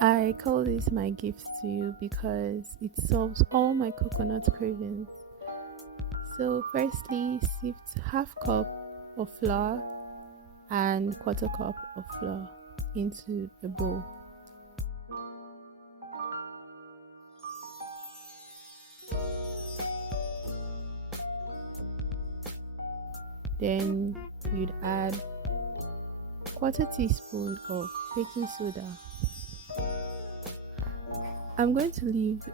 I call this my gift to you because it solves all my coconut cravings. So, firstly, sift half cup of flour and quarter cup of flour into a bowl. Then you'd add quarter teaspoon of baking soda. I'm going to leave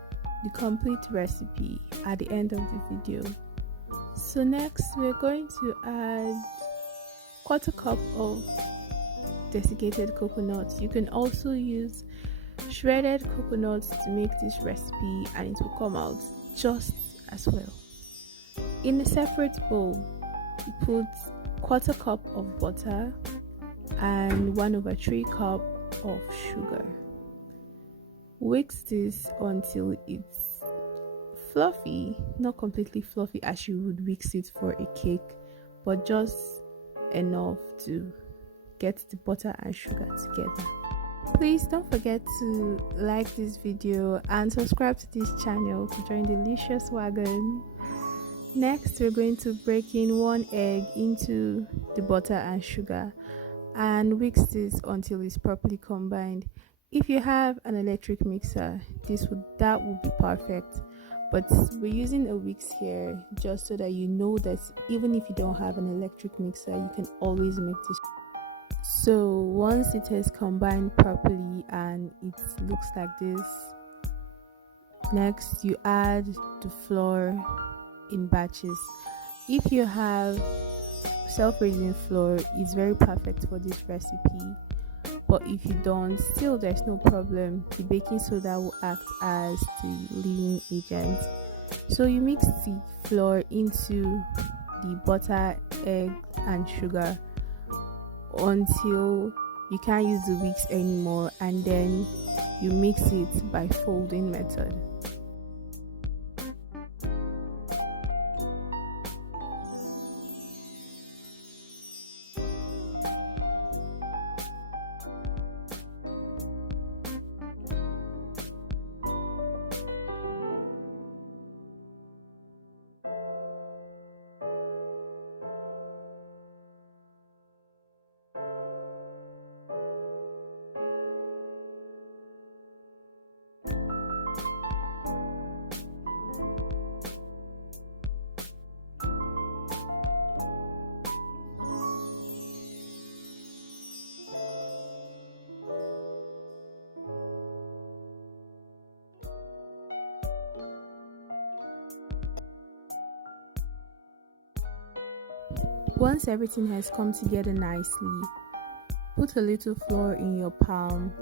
the complete recipe at the end of the video. So next we're going to add quarter cup of desiccated coconuts. You can also use shredded coconuts to make this recipe and it will come out just as well. In a separate bowl, you put quarter cup of butter and 1/3 cup of sugar. Whisk this until it's fluffy, not completely fluffy as you would whisk it for a cake, but just enough to get the butter and sugar together. Please don't forget to like this video and subscribe to this channel to join the Licious Wagon. Next, we're going to break in 1 egg into the butter and sugar and whisk this until it's properly combined. If you have an electric mixer, that would be perfect. But we're using a whisk here just so that you know that even if you don't have an electric mixer, you can always make this. So once it is combined properly and it looks like this, next you add the flour in batches. If you have self-raising flour, it's very perfect for this recipe, but if you don't, still there's no problem. The baking soda will act as the leavening agent. So you mix the flour into the butter, egg and sugar until you can't use the whisk anymore, and then you mix it by folding method. Once everything has come together nicely, put a little flour in your palm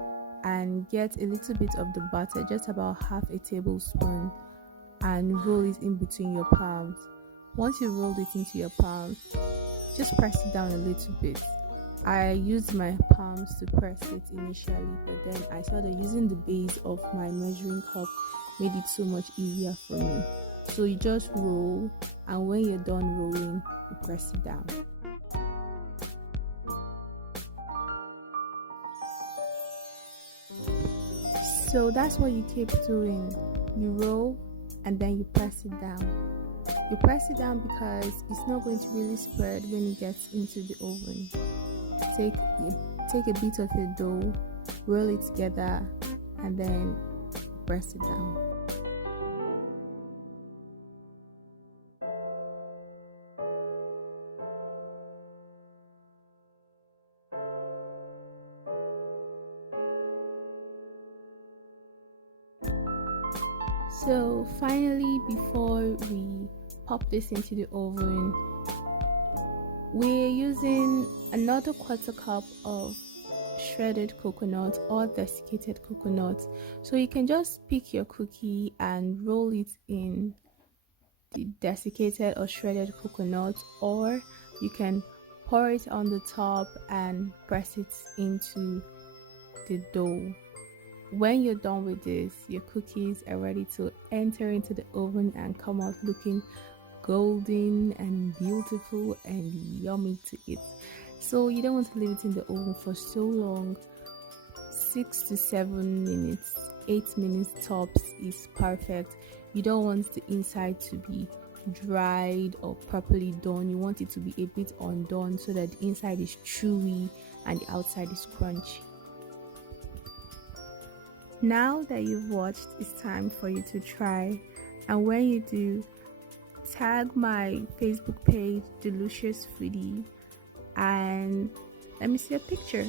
and get a little bit of the butter, just about half a tablespoon, and roll it in between your palms. Once you rolled it into your palms, just press it down a little bit. I used my palms to press it initially, but then I saw that using the base of my measuring cup made it so much easier for me. So you just roll, and when you're done rolling, you press it down. So that's what you keep doing. You roll and then you press it down. You press it down because it's not going to really spread when it gets into the oven. Take a bit of a dough, roll it together, and then press it down. So finally, before we pop this into the oven, we're using another quarter cup of shredded coconut or desiccated coconut. So you can just pick your cookie and roll it in the desiccated or shredded coconut, or you can pour it on the top and press it into the dough. When you're done with this, your cookies are ready to enter into the oven and come out looking golden and beautiful and yummy to eat. So you don't want to leave it in the oven for so long. 6 to 7 minutes, 8 minutes tops is perfect. You don't want the inside to be dried or properly done. You want it to be a bit undone so that the inside is chewy and the outside is crunchy. Now that you've watched, it's time for you to try, and when you do, tag my Facebook page, Delicious Foodie, and let me see a picture.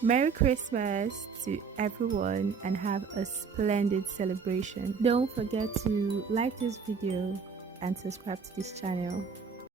Merry Christmas to everyone and have a splendid celebration. Don't forget to like this video and subscribe to this channel.